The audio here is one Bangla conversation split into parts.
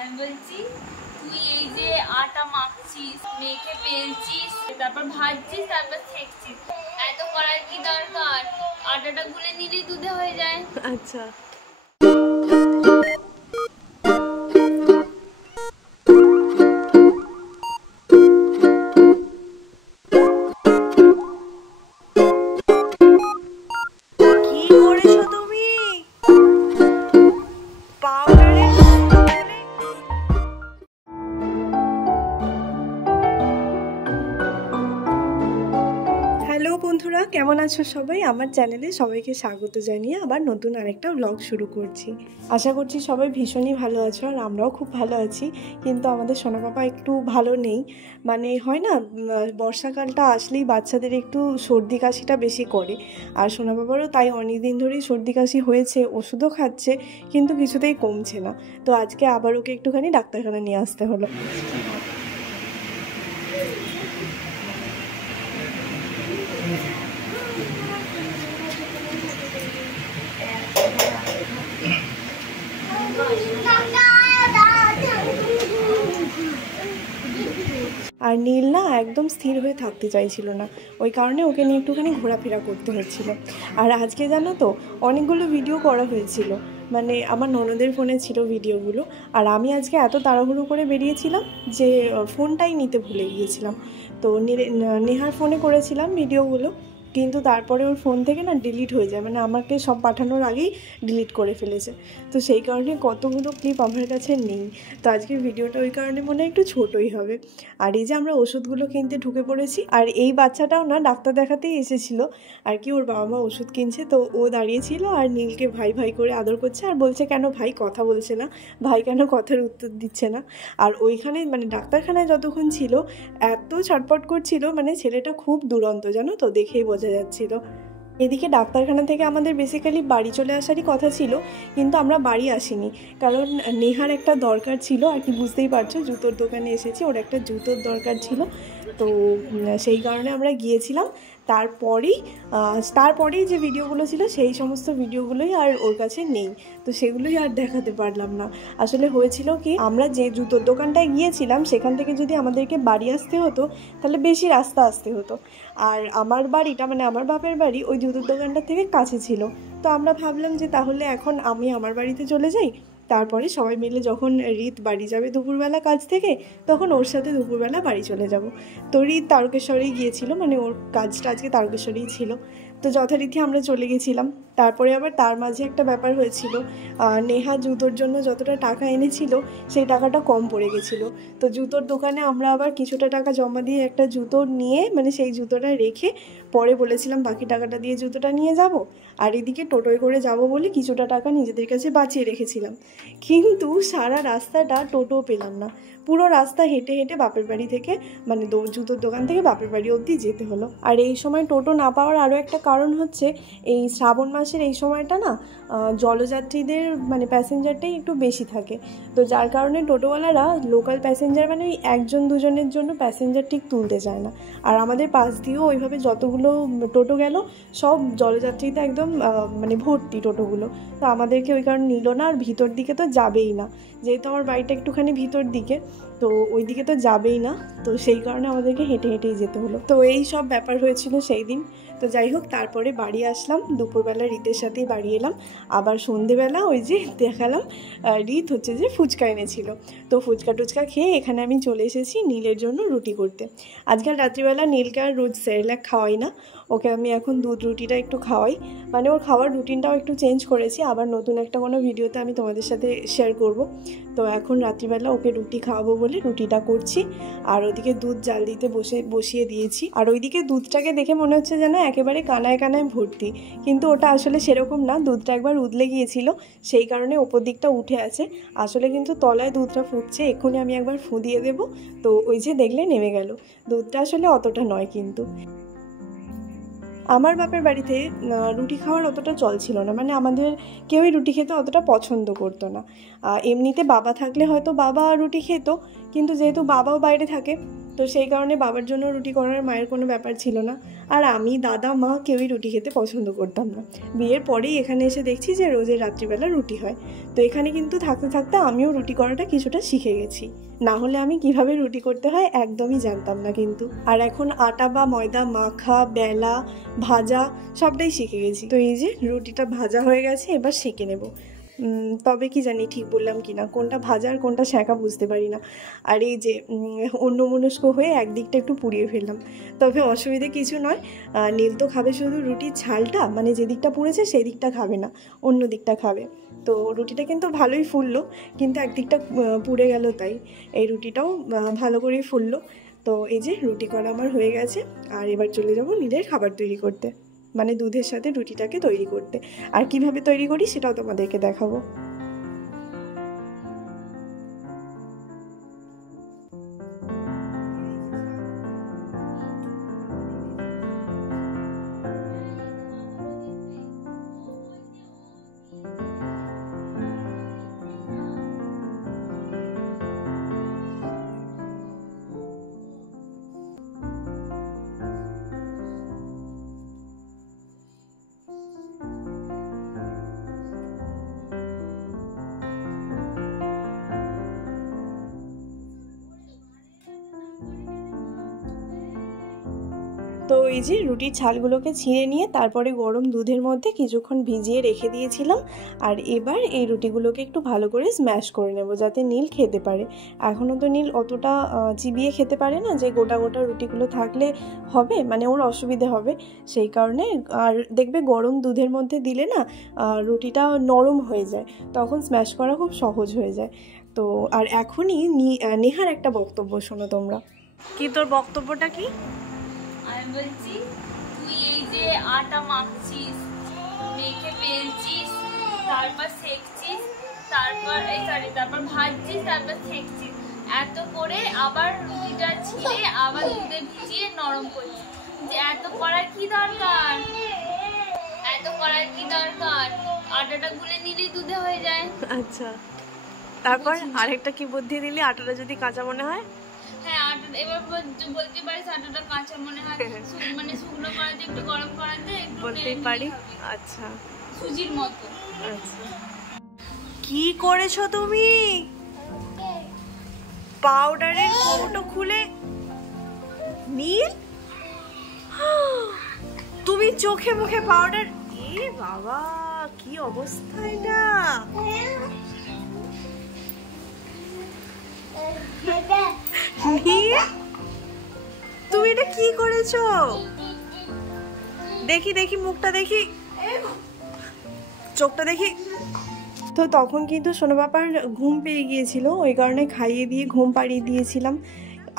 আমি বলছি তুই এই যে আটা মাখছিস, মেখে বেলছিস, তারপর ভাজছিস, তারপর সেঁকছিস, এত করার কি দরকার? আটাটা গুলে নিলেই দুধে হয়ে যায়। আচ্ছা বন্ধুরা, কেমন আছো সবাই? আমার চ্যানেলে সবাইকে স্বাগত জানিয়ে আবার নতুন আরেকটা ব্লগ শুরু করছি। আশা করছি সবাই ভীষণই ভালো আছো, আর আমরাও খুব ভালো আছি। কিন্তু আমাদের সোনা পাপা একটু ভালো নেই। মানে হয় না, বর্ষাকালটা আসলেই বাচ্চাদের একটু সর্দি কাশিটা বেশি করে, আর সোনা পাপারও তাই অনেকদিন ধরেই সর্দি কাশি হয়েছে, ওষুধও খাচ্ছে কিন্তু কিছুতেই কমছে না। তো আজকে আবার ওকে একটুখানি ডাক্তারখানা নিয়ে আসতে হলো। আর নীল না একদম স্থির হয়ে থাকতে চাইছিল না, ওই কারণে ওকে নিয়ে একটুখানি ঘোরাফেরা করতে হচ্ছিল। আর আজকে জানো তো, অনেকগুলো ভিডিও করা হয়েছিল, মানে আমার ননদের ফোনে ছিল ভিডিওগুলো। আর আমি আজকে এত তাড়াহুড়ো করে বেরিয়েছিলাম যে ফোনটাই নিতে ভুলে গিয়েছিলাম। তো নেহার ফোনে করেছিলাম ভিডিওগুলো, কিন্তু তারপরে ওর ফোন থেকে না ডিলিট হয়ে যায়, মানে আমাকে সব পাঠানোর আগেই ডিলিট করে ফেলেছে। তো সেই কারণে কতগুলো ক্লিপ আমার কাছে নেই। তো আজকের ভিডিওটা ওই কারণে মনে হয় একটু ছোটোই হবে। আর এই যে আমরা ওষুধগুলো কিনতে ঢুকে পড়েছি, আর এই বাচ্চাটাও না ডাক্তার দেখাতেই এসেছিলো আর কি, ওর বাবা মা ওষুধ কিনছে, তো ও দাঁড়িয়েছিল আর নীলকে ভাই ভাই করে আদর করছে, আর বলছে কেন ভাই কথা বলছে না, ভাই কেন কথার উত্তর দিচ্ছে না। আর ওইখানে মানে ডাক্তারখানায় যতক্ষণ ছিল এত ছটপট করছিল, মানে ছেলেটা খুব দুরন্ত জানো তো, দেখেই বোঝা যাচ্ছিল। এদিকে ডাক্তারখানা থেকে আমাদের বেসিক্যালি বাড়ি চলে আসারই কথা ছিল, কিন্তু আমরা বাড়ি আসিনি, কারণ নেহার একটা দরকার ছিল আর কি, বুঝতেই পারছো, জুতোর দোকানে এসেছি, ওর একটা জুতোর দরকার ছিল। তো সেই কারণে আমরা গিয়েছিলাম। তারপরেই যে ভিডিওগুলো ছিল সেই সমস্ত ভিডিওগুলোই আর ওর কাছে নেই, তো সেগুলোই আর দেখাতে পারলাম না। আসলে হয়েছিল কি, আমরা যে জুতোর দোকানটায় গিয়েছিলাম সেখান থেকে যদি আমাদেরকে বাড়ি আসতে হতো তাহলে বেশি রাস্তা আসতে হতো, আর আমার বাড়িটা মানে আমার বাপের বাড়ি ওই জুতোর দোকানটা থেকে কাছে ছিল। তো আমরা ভাবলাম যে তাহলে এখন আমি আমার বাড়িতে চলে যাই, তারপরে সবাই মিলে যখন রিত বাড়ি যাবে দুপুরবেলা কাজ থেকে, তখন ওর সাথে দুপুরবেলা বাড়ি চলে যাব। তো রিত তারকেশ্বরেই গিয়েছিল, মানে ওর কাজটা আজকে তারকেশ্বরেই ছিল। তো যথারীতি আমরা চলে গেছিলাম। তারপরে আবার তার মাঝে একটা ব্যাপার হয়েছিল, নেহা জুতোর জন্য যতটা টাকা এনেছিল সেই টাকাটা কম পড়ে গেছিলো। তো জুতোর দোকানে আমরা আবার কিছুটা টাকা জমা দিয়ে একটা জুতো নিয়ে, মানে সেই জুতোটা রেখে পরে বলেছিলাম বাকি টাকাটা দিয়ে জুতোটা নিয়ে যাব। আর এদিকে টোটোয় করে যাব বলে কিছুটা টাকা নিজেদের কাছে বাঁচিয়ে রেখেছিলাম, কিন্তু সারা রাস্তাটা টোটো পেলাম না। পুরো রাস্তা হেঁটে হেঁটে বাপের বাড়ি থেকে, মানে জুতোর দোকান থেকে বাপের বাড়ি অবধি যেতে হলো। আর এই সময় টোটো না পাওয়ার আরও একটা কারণ হচ্ছে, এই শ্রাবণ মাসের এই সময়টা না জলযাত্রীদের মানে প্যাসেঞ্জারটাই একটু বেশি থাকে। তো যার কারণে টোটোওয়ালারা লোকাল প্যাসেঞ্জার মানে ওই একজন দুজনের জন্য প্যাসেঞ্জার ঠিক তুলতে চায় না। আর আমাদের পাশ দিয়েও ওইভাবে যতগুলো টোটো গেল সব জলযাত্রীতে একদম মানে ভর্তি টোটোগুলো। তো আমাদেরকে ওই কারণে নিল না, আর ভিতর দিকে তো যাবেই না, যেহেতু আমার বাড়িটা একটুখানি ভিতর দিকে, তো ওই দিকে তো যাবেই না। তো সেই কারণে আমাদেরকে হেঁটে হেঁটেই যেতে হলো। তো এই সব ব্যাপার হয়েছিল সেই দিন। তো যাই হোক, তারপরে বাড়ি আসলাম, দুপুরবেলা রিতের সাথেই বাড়ি এলাম। আবার সন্ধেবেলা ওই যে দেখালাম, রিত হচ্ছে যে ফুচকা এনেছিল, তো ফুচকা টুচকা খেয়ে এখানে আমি চলে এসেছি নীলের জন্য রুটি করতে। আজকাল রাত্রিবেলা নীলকে আর রোজ সেরেলাক খাওয়াই না, ওকে আমি এখন দুধ রুটিটা একটু খাওয়াই, মানে ওর খাওয়ার রুটিনটাও একটু চেঞ্জ করেছি। আবার নতুন একটা কোনো ভিডিওতে আমি তোমাদের সাথে শেয়ার করব। তো এখন রাত্রিবেলা ওকে রুটি খাওয়াবো বলে রুটিটা করছি, আর ওদিকে দুধ জাল দিতে বসিয়ে দিয়েছি। আর ওইদিকে দুধটাকে দেখে মনে হচ্ছে যেন একেবারে কানায় কানায় ভর্তি, কিন্তু ওটা আসলে সেরকম না, দুধটা একবার উদলে গিয়েছিল সেই কারণে ওপর দিকটা উঠে আছে। আসলে কিন্তু তলায় দুধটা ফুটছে, এক্ষুনি আমি একবার ফু দিয়ে দেবো, তো ওই যে দেখলে নেমে গেল। দুধটা আসলে অতটা নয়। কিন্তু আমার বাপের বাড়িতে রুটি খাওয়ার অতটা চল ছিল না, মানে আমাদের কেউই রুটি খেতে অতটা পছন্দ করতো না। এমনিতে বাবা থাকলে হয়তো বাবা রুটি খেত, কিন্তু যেহেতু বাবাও বাইরে থাকে তো সেই কারণে বাবার জন্য রুটি করার মায়ের কোনো ব্যাপার ছিল না। আর আমি, দাদা, মা কেউই রুটি খেতে পছন্দ করতাম না। বিয়ের পরেই এখানে এসে দেখছি যে রোজের রাত্রিবেলা রুটি হয়। তো এখানে কিন্তু থাকতে থাকতে আমিও রুটি করাটা কিছুটা শিখে গেছি। না হলে আমি কিভাবে রুটি করতে হয় একদমই জানতাম না কিন্তু। আর এখন আটা বা ময়দা মাখা, বেলা, ভাজা সবটাই শিখে গেছি। তো এই যে রুটিটা ভাজা হয়ে গেছে, এবার সেঁকে নেব। তবে কি জানি ঠিক বললাম কি না, কোনটা ভাজা আর কোনটা সেঁকা বুঝতে পারি না। আর এই যে অন্যমনস্ক হয়ে একদিকটা একটু পুড়িয়ে ফেললাম। তবে অসুবিধে কিছু নয়, নীল তো খাবে শুধু রুটির ছালটা, মানে যে দিকটা পুড়েছে সেই দিকটা খাবে না, অন্য দিকটা খাবে। তো রুটিটা কিন্তু ভালোই ফুললো, কিন্তু একদিকটা পুড়ে গেল, তাই এই রুটিটাও ভালো করেই ফুললো। তো এই যে রুটি করা আমার হয়ে গেছে, আর এবার চলে যাব নীলের খাবার তৈরি করতে, মানে দুধের সাথে রুটিটাকে তৈরি করতে। আর কিভাবে তৈরি করি সেটাও তোমাদেরকে দেখাবো। তো এই যে রুটির ছালগুলোকে ছিঁড়ে নিয়ে তারপরে গরম দুধের মধ্যে কিছুক্ষণ ভিজিয়ে রেখে দিয়েছিলাম। আর এবার এই রুটিগুলোকে একটু ভালো করে স্ম্যাশ করে নেব, যাতে নীল খেতে পারে। এখনও তো নীল অতটা চিবিয়ে খেতে পারে না, যে গোটা গোটা রুটিগুলো থাকলে হবে, মানে ওর অসুবিধে হবে, সেই কারণে। আর দেখবে গরম দুধের মধ্যে দিলে না রুটিটা নরম হয়ে যায়, তখন স্ম্যাশ করা খুব সহজ হয়ে যায়। তো আর এখনই নেহার একটা বক্তব্য শোনো তোমরা। কি তোর বক্তব্যটা কি? আমি বলছি, তুই এই যে আটা মাখছিস, মেখে বেলছিস, তারপর সেঁকছিস, তারপর ভাজছিস, তারপর সেঁকছিস, এত করে আবার রুটিটা ছিঁড়ে আবার দুধে ভিজিয়ে নরম করছিস, যে এত করার কি দরকার? এত করার কি দরকার? আটাটা গুলে নিলেই দুধে হয়ে যায়। আচ্ছা, তারপর আরেকটা কি বুদ্ধি দিলি? আটাটা যদি কাঁচা মনে হয়? হ্যাঁ, আটাটা এবার বলতে পারিস আটাটা কাঁচা মনে হয়, মানে শুকনো করাতে একটু গরম করাতে বলতেই পারি। আচ্ছা, সুজির মতো। আচ্ছা, কি করেছো তুমি? পাউডারের কৌটো খুলে নীল, তুমি চোখে মুখে পাউডার! এ বাবা, কি অবস্থা এটা! তুমি এটা কি করেছো? দেখি দেখি মুখটা দেখি, চোখটা দেখি। তো তখন কিন্তু সোনা বাবার ঘুম পেয়ে গিয়েছিল, ওই কারণে খাইয়ে দিয়ে ঘুম পাড়িয়ে দিয়েছিলাম।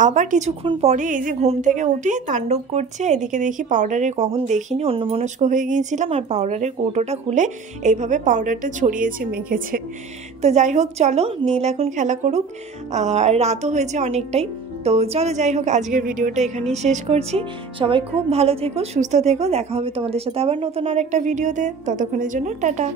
আবার কিছুক্ষণ পরে এই যে ঘুম থেকে উঠে তাণ্ডব করছে, এদিকে দেখি পাউডারের কখন দেখিনি, অন্যমনস্ক হয়ে গিয়েছিলাম, আর পাউডারের কৌটোটা খুলে এইভাবে পাউডারটা ছড়িয়েছে, মেখেছে। তো যাই হোক, চলো নীল এখন খেলা করুক, আর রাতও হয়েছে অনেকটাই। তো চলো, যাই হোক, আজকের ভিডিওটা এখানেই শেষ করছি। সবাই খুব ভালো থেকো, সুস্থ থেকো, দেখা হবে তোমাদের সাথে আবার নতুন আর একটা ভিডিওতে। ততক্ষণের জন্য টাটা।